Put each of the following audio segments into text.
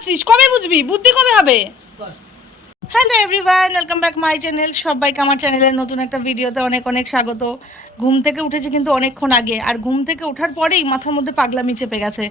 পাচ্ছিস? কবে বুঝবি? বুদ্ধি কবে হবে? Hello everyone, welcome back my channel. সবাইকে আমার চ্যানেলের নতুন একটা ভিডিওতে অনেক অনেক স্বাগত। ঘুম থেকে উঠেছি কিন্তু অনেকক্ষণ আগে, আর ঘুম থেকে ওঠার পরেই মাথার মধ্যে পাগলামি চেপে গেছে।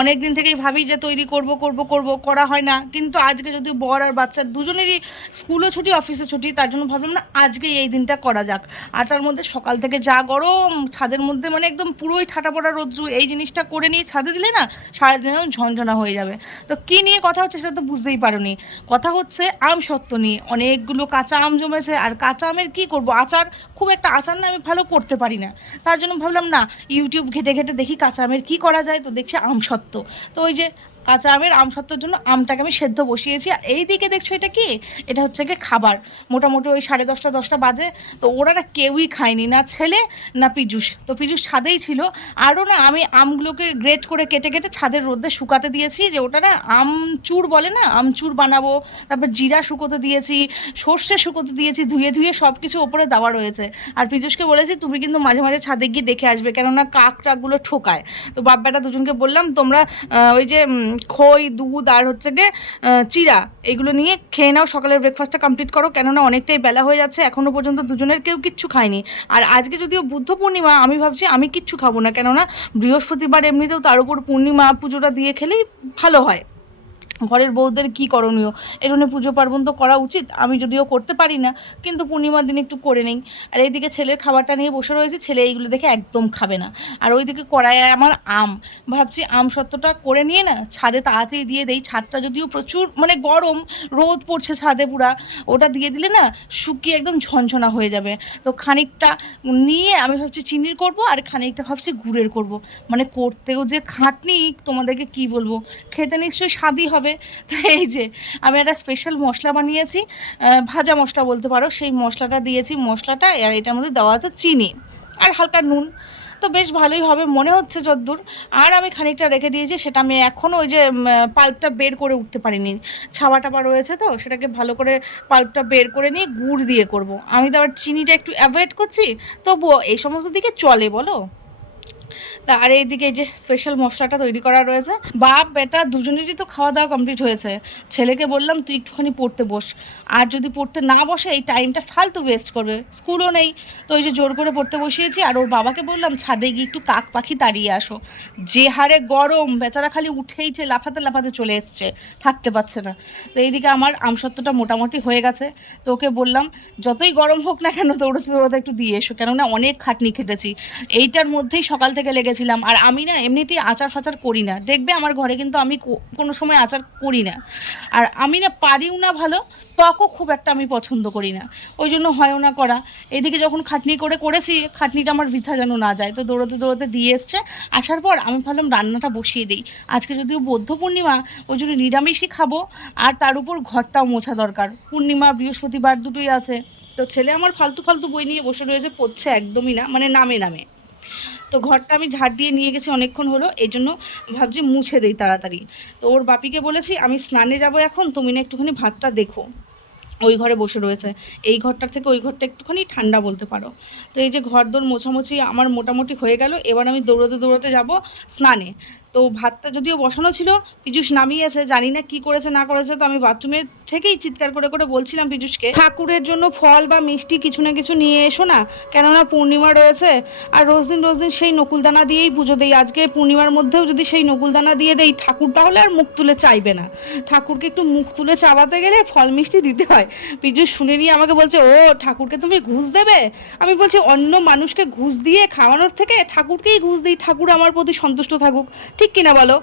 অনেক দিন থেকেই ভাবি যে তৈরি করব করব করব, করা হয় না। কিন্তু আজকে যদি বর আর বাচ্চার দুজনেরই স্কুলে ছুটি, অফিসে ছুটি, তার জন্য ভাবলাম না আজকেই এই দিনটা করা যাক। আর তার মধ্যে সকাল থেকে যা গরম, ছাদের মধ্যে মানে একদম পুরোই ঠাটা পড়া রোদ্রু, এই জিনিসটা করে নিয়ে ছাদে দিলে না সারাদিনেও ঝনঝনা হয়ে যাবে। তো কী নিয়ে কথা হচ্ছে সেটা তো বুঝতেই পারোনি। কথা হচ্ছে আম সত্ত্ব নিয়ে। অনেকগুলো কাঁচা আম জমেছে, আর কাঁচা আমের কী করবো, আচার। খুব একটা আচার না আমি ভালো করতে পারি না, তার জন্য ভাবলাম না ইউটিউব ঘেটে ঘেটে দেখি কাঁচা আমের কী করা যায়। তো দেখছি আম সত্ত্ব। তো ওই যে কাঁচা আমের আমসত্ত্বর জন্য আমটাকে আমি সেদ্ধ বসিয়েছি। আর এই দিকে দেখছো এটা কি, এটা হচ্ছে গিয়ে খাবার। মোটামুটি ওই 10:30 বাজে। তো ওরা না কেউই খায়নি, না ছেলে না পীযূষ। তো পীযূষ ছাদেই ছিল। আরও না আমি আমগুলোকে গ্রেট করে কেটে কেটে ছাদের রোদে শুকাতে দিয়েছি, যে ওটা না আমচুর বলে না, আমচুর বানাবো। তারপর জিরা শুকোতে দিয়েছি, সর্ষে শুকোতে দিয়েছি, ধুয়ে ধুয়ে সব কিছু ওপরে দেওয়া রয়েছে। আর পীযূষকে বলেছি তুমি কিন্তু মাঝে মাঝে ছাদে গিয়ে দেখে আসবে, কেননা কাক টাকগুলো ঠোকায়। তো বাপ বেটা দুজনকে বললাম তোমরা ওই যে খই, দুধ আর হচ্ছে গিয়ে চিরা, এগুলো নিয়ে খেয়ে নাও, সকালের ব্রেকফাস্টটা কমপ্লিট করো, কেননা অনেকটাই বেলা হয়ে যাচ্ছে, এখনও পর্যন্ত দুজনের কেউ কিচ্ছু খায়নি। আর আজকে যদিও বুদ্ধ পূর্ণিমা, আমি ভাবছি আমি কিচ্ছু খাবো না, কেননা বৃহস্পতিবার এমনিতেও, তার উপর পূর্ণিমা পুজোটা দিয়ে খেলেই ভালো হয়। ঘরের বউদের কী করণীয়, এই জন্য পুজো পার্বণ তো করা উচিত। আমি যদিও করতে পারি না, কিন্তু পূর্ণিমার দিন একটু করে নিই। আর এইদিকে ছেলের খাবারটা নিয়ে বসে রয়েছে, ছেলে এইগুলো দেখে একদম খাবে না। আর ওইদিকে কড়াইয়ে আমার আম, ভাবছি আম সত্ত্বটা করে নিয়ে না ছাদে তাড়াতাড়ি দিয়ে দেই। ছাদটা যদিও প্রচুর মানে গরম, রোদ পড়ছে ছাদে পুরা, ওটা দিয়ে দিলে না শুকিয়ে একদম ঝনঝনা হয়ে যাবে। তো খানিকটা নিয়ে আমি ভাবছি চিনির করব, আর খানিকটা ভাবছি গুড়ের করব। মানে করতেও যে খাটনি, তোমাদেরকে কি বলবো, খেতে নিশ্চয়ই স্বাদই হবে। তো এই যে আমি একটা স্পেশাল মশলা বানিয়েছি, ভাজা মশলা বলতে পারো, সেই মশলাটা দিয়েছি। মশলাটা আর এটার মধ্যে দেওয়া আছে চিনি আর হালকা নুন। তো বেশ ভালোই হবে মনে হচ্ছে যদ্দূর। আর আমি খানিকটা রেখে দিয়েছি, সেটা আমি এখনও ওই যে পাল্পটা বের করে উঠতে পারিনি, ছাবা টাবা রয়েছে, তো সেটাকে ভালো করে পাল্পটা বের করে নিয়ে গুড় দিয়ে করব। আমি তো আবার চিনিটা একটু অ্যাভয়েড করছি, তবুও এই সমস্ত দিকে চলে বলো। তা আর এইদিকে এই যে স্পেশাল মশলাটা তৈরি করা রয়েছে। বাপ বেটা দুজনেরই তো খাওয়া দাওয়া কমপ্লিট হয়েছে। ছেলেকে বললাম তুই একটুখানি পড়তে বস, আর যদি পড়তে না বসে এই টাইমটা ফালতু ওয়েস্ট করবে, স্কুলও নেই। তো ওই যে জোর করে পড়তে বসিয়েছি। আর ওর বাবাকে বললাম ছাদে গিয়ে একটু কাক পাখি তাড়িয়ে আসো। যে হারে গরম, বেচারা খালি উঠেইছে, লাফাতে লাফাতে চলে এসছে, থাকতে পারছে না। তো এইদিকে আমার আমসত্ত্বটা মোটামুটি হয়ে গেছে। তো ওকে বললাম যতই গরম হোক না কেন দৌড়তে দৌড়তে একটু দিয়ে এসো, কেননা অনেক খাটনি খেটেছি। এইটার মধ্যেই সকাল থেকে লেগেছিলাম। আর আমি না এমনিতেই আচার ফাচার করি না, দেখবে আমার ঘরে কিন্তু আমি কোনো সময় আচার করি না। আর আমি না পারিও না ভালো, টকও খুব একটা আমি পছন্দ করি না, ওই জন্য হয়ও না করা। এদিকে যখন খাটনি করে করেছি, খাটনিটা আমার বৃথা যেন না যায়, তো দৌড়তে দৌড়তে দিয়ে এসছে। আসার পর আমি ভাবলাম রান্নাটা বসিয়ে দিই। আজকে যদিও বৌদ্ধ পূর্ণিমা, ওই জন্য নিরামিষই খাবো। আর তার উপর ঘরটাও মোছা দরকার, পূর্ণিমা বৃহস্পতিবার দুটোই আছে। তো ছেলে আমার ফালতু ফালতু বই নিয়ে বসে রয়েছে, পড়ছে একদমই না, মানে নামে নামে। তো ঘরটা আমি ঝাড় দিয়ে নিয়ে গেছি অনেকক্ষণ হলো, এই জন্য ভাবছি মুছে দেই তাড়াতাড়ি। তো ওর বাপিকে বলেছি আমি স্নানে যাব এখন, তুমি না একটুখানি ভাতটা দেখো। ওই ঘরে বসে রয়েছে, এই ঘরটার থেকে ওই ঘরটা একটুখানি ঠান্ডা বলতে পারো। তো এই যে ঘর দোর মোছামুছি আমার মোটামুটি হয়ে গেল। এবার আমি দৌড়তে দৌড়তে যাব স্নানে। তো ভাতটা যদিও বসানো ছিল, পীযূষ নামিয়েছে, জানি না কি করেছে না করেছে। তো আমি বাথরুমের থেকেই চিৎকার করে করে বলছিলাম পীযূষকে, ঠাকুরের জন্য ফল বা মিষ্টি কিছু না কিছু নিয়ে এসো না, কেননা পূর্ণিমা রয়েছে। আর রোজ দিন সেই নকুলদানা দিয়েই পুজো দেই, আজকে পূর্ণিমার মধ্যেও যদি সেই নকুলদানা দিয়ে দেই, ঠাকুর তাহলে আর মুখ তুলে চাইবে না। ঠাকুরকে একটু মুখ তুলে চাওয়াতে গেলে ফল মিষ্টি দিতে হয়। পীযূষ শুনে নিয়ে আমাকে বলছে ও ঠাকুরকে তুমি ঘুষ দেবে। আমি বলছি অন্য মানুষকে ঘুষ দিয়ে খাওয়ানোর থেকে ঠাকুরকেই ঘুষ দিই, ঠাকুর আমার প্রতি সন্তুষ্ট থাকুক, ঠিক কিনা বলো।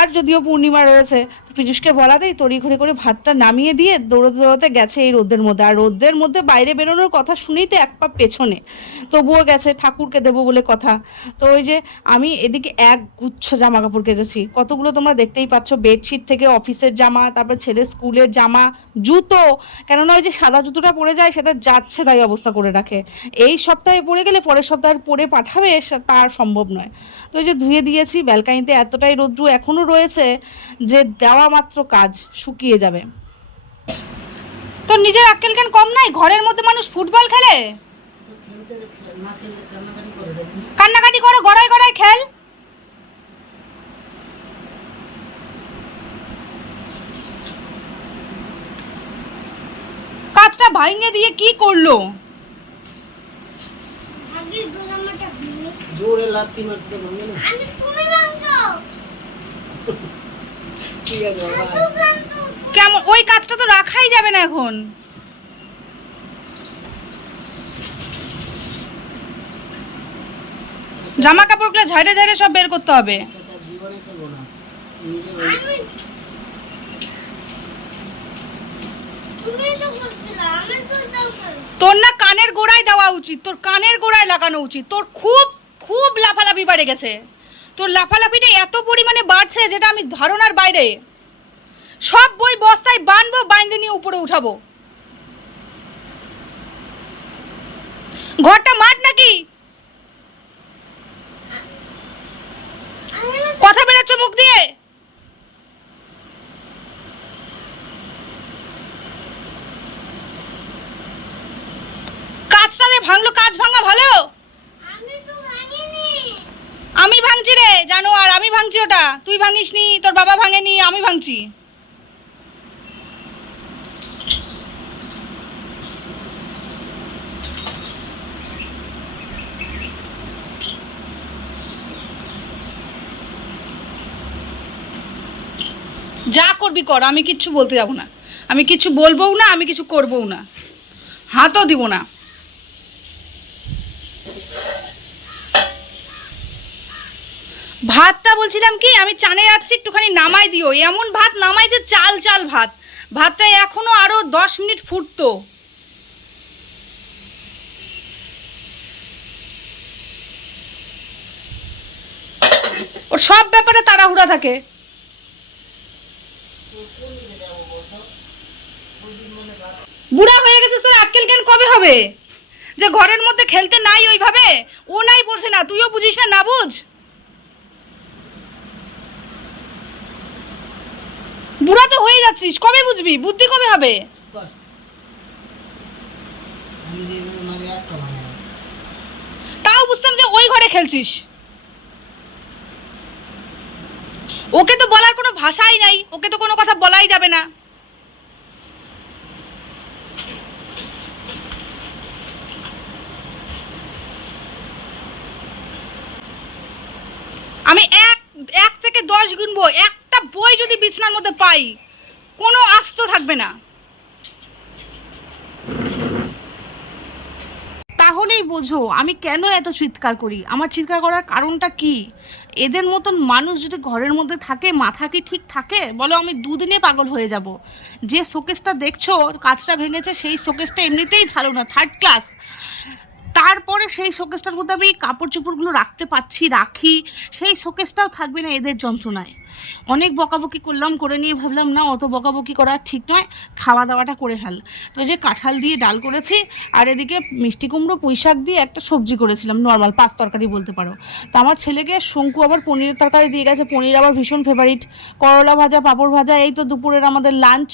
আর যদিও পূর্ণিমা রয়েছে, পীযূষকে বলাতেই তড়ি ঘড়ি করে ভাতটা নামিয়ে দিয়ে দৌড়তে দৌড়তে গেছে এই রোদের মধ্যে। আর রোদের মধ্যে বাইরে বেরোনোর কথা শুনেই তো এক পা পেছনে, তবুও গেছে, ঠাকুরকে দেবো বলে কথা। তো ওই যে আমি এদিকে এক গুচ্ছ জামা কাপড় কেচেছি, কতগুলো তোমরা দেখতেই পাচ্ছ, বেডশিট থেকে অফিসের জামা, তারপর ছেলের স্কুলের জামা, জুতো, কেননা ওই যে সাদা জুতোটা পরে যায় সেটা যাচ্ছে তাই অবস্থা করে রাখে। এই সপ্তাহে পরে গেলে পরের সপ্তাহে পরে পাঠাবে তার সম্ভব নয়। তো ওই যে ধুয়ে দিয়েছি, ব্যালকানিতে এতটাই রৌদ্র এখনও রয়েছে যে দেওয়া মাত্র কাজ শুকিয়ে যাবে। তোর নিজের আক্কেল জ্ঞান কম নাই? ঘরের মধ্যে মানুষ ফুটবল খেলে, কান্নাকাটি করে, গড়ায় গড়ায় খেল। ভাঙে দিয়ে কি করলো? জোরে লাথি মারতে ভাঙে না। কেমন ওই কাজটা তো রাখাই যাবে না এখন। জামা কাপড়গুলো ঝাড়ে ঝাড়ে সব বের করতে হবে। তোর না কানের গোড়ায় দেওয়া উচিত, তোর কানের গোড়ায় লাগানো উচিত। তোর খুব খুব লাফালাফি বেড়ে গেছে। তোর লাফালাফিটা এত পরিমাণে বাড়ছে যেটা আমি ধারণার বাইরে। সব বই বস্তায় বানবো, বাইন্দে নিয়ে উপরে উঠাবো। ঘরটা মাঠ নাকি? কথা বেরোচ্ছে মুখ দিয়ে। কাজটা যে ভাঙলো, কাজ ভাঙা ভালো। আমি ভাঙছি রে জানোয়ার, আমি ভাঙছি ওটা। তুই ভাঙিসনি, তোর বাবা ভাঙেনি, আমি ভাঙছি। যা করবি কর, আমি কিচ্ছু বলতে যাবো না। আমি কিছু বলবোও না, আমি কিছু করবোও না, হাতও দিব না। ভাতটা বলছিলাম কি, আমি চানে যাচ্ছি, একটুখানি নামাই দিও। এমন ভাত নামাইছে, চাল চাল ভাত। ভাতটা এখনো আরো 10 মিনিট ফুটতো। ওর সব ব্যাপারে তাড়াহুড়া থাকে। বুড়া হয়ে গেছিস, তোর আক্কেল জ্ঞান কবে হবে যে ঘরের মধ্যে খেলতে নাই ওইভাবে? ও নাই বোঝে না, তুইও বুঝিস না, না বুঝ। বুড়া তো হয়ে যাচ্ছিস, কবে বুঝবি? বুদ্ধি কবে হবে? তাও বুঝতাম যে ওই ঘরে খেলছিস। ওকে তো বলার কোনো ভাষাই নাই, ওকে তো কোনো কথা বলাই যাবে না। আমি এক থেকে 10 গুনবো, একটা বই যদি বিছানার মধ্যে পাই কোনো আস্ত থাকবে না। তাহলেই বোঝো আমি কেন এত চিৎকার করি। আমার চিৎকার করার কারণটা কি? এদের মতন মানুষ যদি ঘরের মধ্যে থাকে, মাথা কি ঠিক থাকে বলো? আমি দুদিনে পাগল হয়ে যাব। যে শোকেসটা দেখছো কাঁচটা ভেঙেছে, সেই শোকেসটা এমনিতেই ভালো না, 3rd ক্লাস। তারপরে সেই শোকেসটার মধ্যে আমি কাপড় চোপড়গুলো রাখতে পাচ্ছি, রাখি, সেই শোকেসটাও থাকবে না এদের যন্ত্রণায়। অনেক বকাবকি করলাম, করে নিয়ে ভাবলাম না অত বকাবকি করা ঠিক নয়, খাওয়া দাওয়াটা করে ফেল। তো যে কাঁঠাল দিয়ে ডাল করেছি, আর এদিকে মিষ্টি কুমড়ো পুঁই শাক দিয়ে একটা সবজি করেছিলাম, নর্মাল 5 তরকারি বলতে পারো। তো আমার ছেলেকে শঙ্কু আবার পনিরের তরকারি দিয়ে গেছে, পনির আবার ভীষণ ফেভারিট। করলা ভাজা, পাঁপড় ভাজা, এই তো দুপুরের আমাদের লাঞ্চ।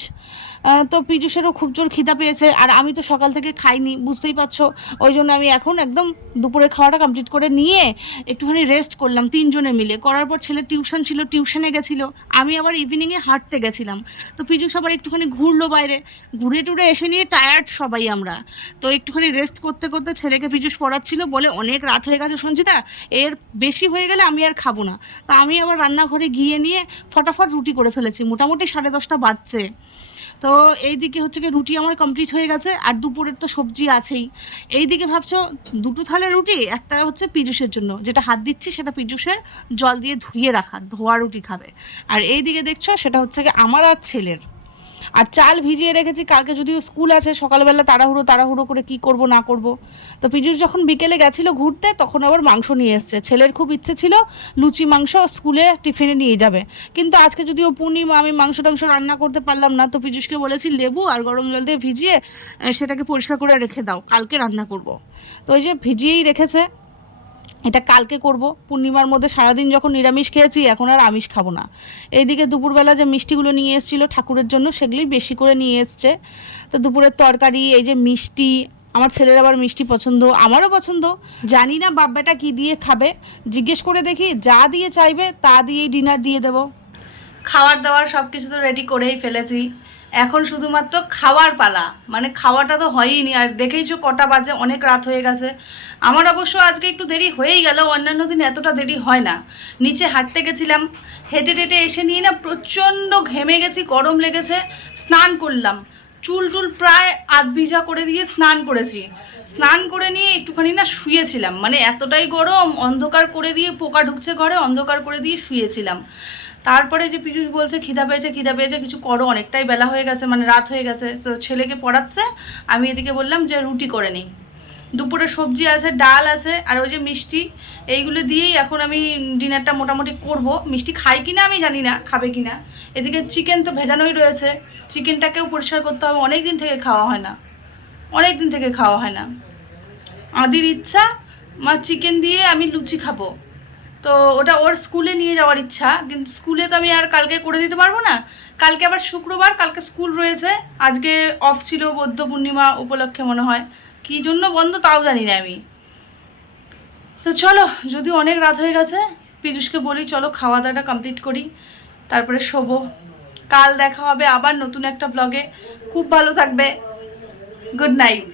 তো পীযূষেরও খুব জোর খিদা পেয়েছে, আর আমি তো সকাল থেকে খাইনি, বুঝতেই পারছো। ওই জন্য আমি এখন একদম দুপুরে খাওয়াটা কমপ্লিট করে নিয়ে একটুখানি রেস্ট করলাম 3 জনে মিলে। করার পর ছেলে টিউশন ছিল, টিউশনে গেছিলো, আমি আবার ইভিনিংয়ে হাঁটতে গেছিলাম। তো পীযূষ আবার একটুখানি ঘুরলো বাইরে, ঘুরে টুরে এসে নিয়ে টায়ার্ড সবাই আমরা। তো একটুখানি রেস্ট করতে করতে ছেলেকে পীযূষ পড়াচ্ছিল, বলে অনেক রাত হয়ে গেছে সঞ্চিতা, এর বেশি হয়ে গেলে আমি আর খাবো না। তো আমি আবার রান্নাঘরে গিয়ে নিয়ে ফটাফট রুটি করে ফেলেছি, মোটামুটি 10:30 বাজছে। তো এইদিকে হচ্ছে কি রুটি আমার কমপ্লিট হয়ে গেছে, আর দুপুরের তো সবজি আছেই। এইদিকে ভাবছো 2 থালের রুটি, একটা হচ্ছে পীযূষের জন্য, যেটা হাত দিচ্ছি সেটা পীযূষের, জল দিয়ে ধুয়ে রাখা, ধোয়া রুটি খাবে। আর এইদিকে দেখছো সেটা হচ্ছে কি আমার আর ছেলের। আর চাল ভিজিয়ে রেখেছি, কালকে যদিও স্কুল আছে, সকালবেলা তাড়াহুড়ো করে কি করব না করব। তো পীযূষ যখন বিকেলে গেছিলো ঘুরতে, তখন আবার মাংস নিয়ে এসছে। ছেলের খুব ইচ্ছে ছিল লুচি মাংস স্কুলে টিফিনে নিয়ে যাবে, কিন্তু আজকে যদিও পূর্ণিমা, আমি মাংস টাংস রান্না করতে পারলাম না। তো পীযূষকে বলেছি লেবু আর গরম জল দিয়ে ভিজিয়ে সেটাকে পরিষ্কার করে রেখে দাও, কালকে রান্না করব। তো ওই যে ভিজিয়েই রেখেছে, এটা কালকে করব। পূর্ণিমার মধ্যে সারাদিন যখন নিরামিষ খেয়েছি, এখন আর আমিষ খাবো না। এইদিকে দুপুরবেলা যে মিষ্টিগুলো নিয়ে এসেছিলো ঠাকুরের জন্য, সেগুলি বেশি করে নিয়ে এসছে। তো দুপুরের তরকারি, এই যে মিষ্টি, আমার ছেলের আবার মিষ্টি পছন্দ, আমারও পছন্দ। জানি না বাপ বেটা কী দিয়ে খাবে, জিজ্ঞেস করে দেখি, যা দিয়ে চাইবে তা দিয়েই ডিনার দিয়ে দেবো। খাওয়ার দাওয়ার সব কিছু তো রেডি করেই ফেলেছি। এখন শুধুমাত্র খাওয়ার পালা, মানে খাওয়াটা তো হয়ইনি। আর দেখেইছো কটা বাজে, অনেক রাত হয়ে গেছে। আমার অবশ্য আজকে একটু দেরি হয়েই গেল, অন্যান্য দিন এতটা দেরি হয় না। নিচে হাঁটতে গেছিলাম, হেঁটে টেটে এসে নিয়ে না প্রচণ্ড ঘেমে গেছি, গরম লেগেছে। স্নান করলাম, চুল টুল প্রায় আধ ভিজা করে দিয়ে স্নান করেছি। স্নান করে নিয়ে একটুখানি না শুয়েছিলাম, মানে এতটাই গরম, অন্ধকার করে দিয়ে, পোকা ঢুকছে ঘরে, অন্ধকার করে দিয়ে শুয়েছিলাম। তারপরে যে পীযূষ বলছে খিদা পেয়েছে, খিদা পেয়েছে, কিছু করো, অনেকটাই বেলা হয়ে গেছে, মানে রাত হয়ে গেছে। তো ছেলেকে পড়াচ্ছে, আমি এদিকে বললাম যে রুটি করে নিই। দুপুরে সবজি আছে, ডাল আছে, আর ওই যে মিষ্টি, এইগুলো দিয়েই এখন আমি ডিনারটা মোটামুটি করব। মিষ্টি খাই কিনা আমি জানি না, খাবে কিনা। এদিকে চিকেন তো ভেজানোই রয়েছে, চিকেনটাকেও পরিষ্কার করতে হবে, অনেক দিন থেকে খাওয়া হয় না, অনেক দিন থেকে খাওয়া হয় না। আদির ইচ্ছা মা চিকেন দিয়ে আমি লুচি খাবো, তো ওটা ওর স্কুলে নিয়ে যাওয়ার ইচ্ছা, কিন্তু স্কুলে তো আমি আর কালকে করে দিতে পারবো না। কালকে আবার শুক্রবার, কালকে স্কুল রয়েছে, আজকে অফ ছিল বৌদ্ধ পূর্ণিমা উপলক্ষে মনে হয়, কী জন্য বন্ধ তাও জানি না আমি। তো চলো, যদি অনেক রাত হয়ে গেছে, পীযূষকে বলি চলো খাওয়া দাওয়াটা কমপ্লিট করি, তারপরে শোবো। কাল দেখা হবে আবার নতুন একটা ব্লগে। খুব ভালো থাকবে, গুড নাইট।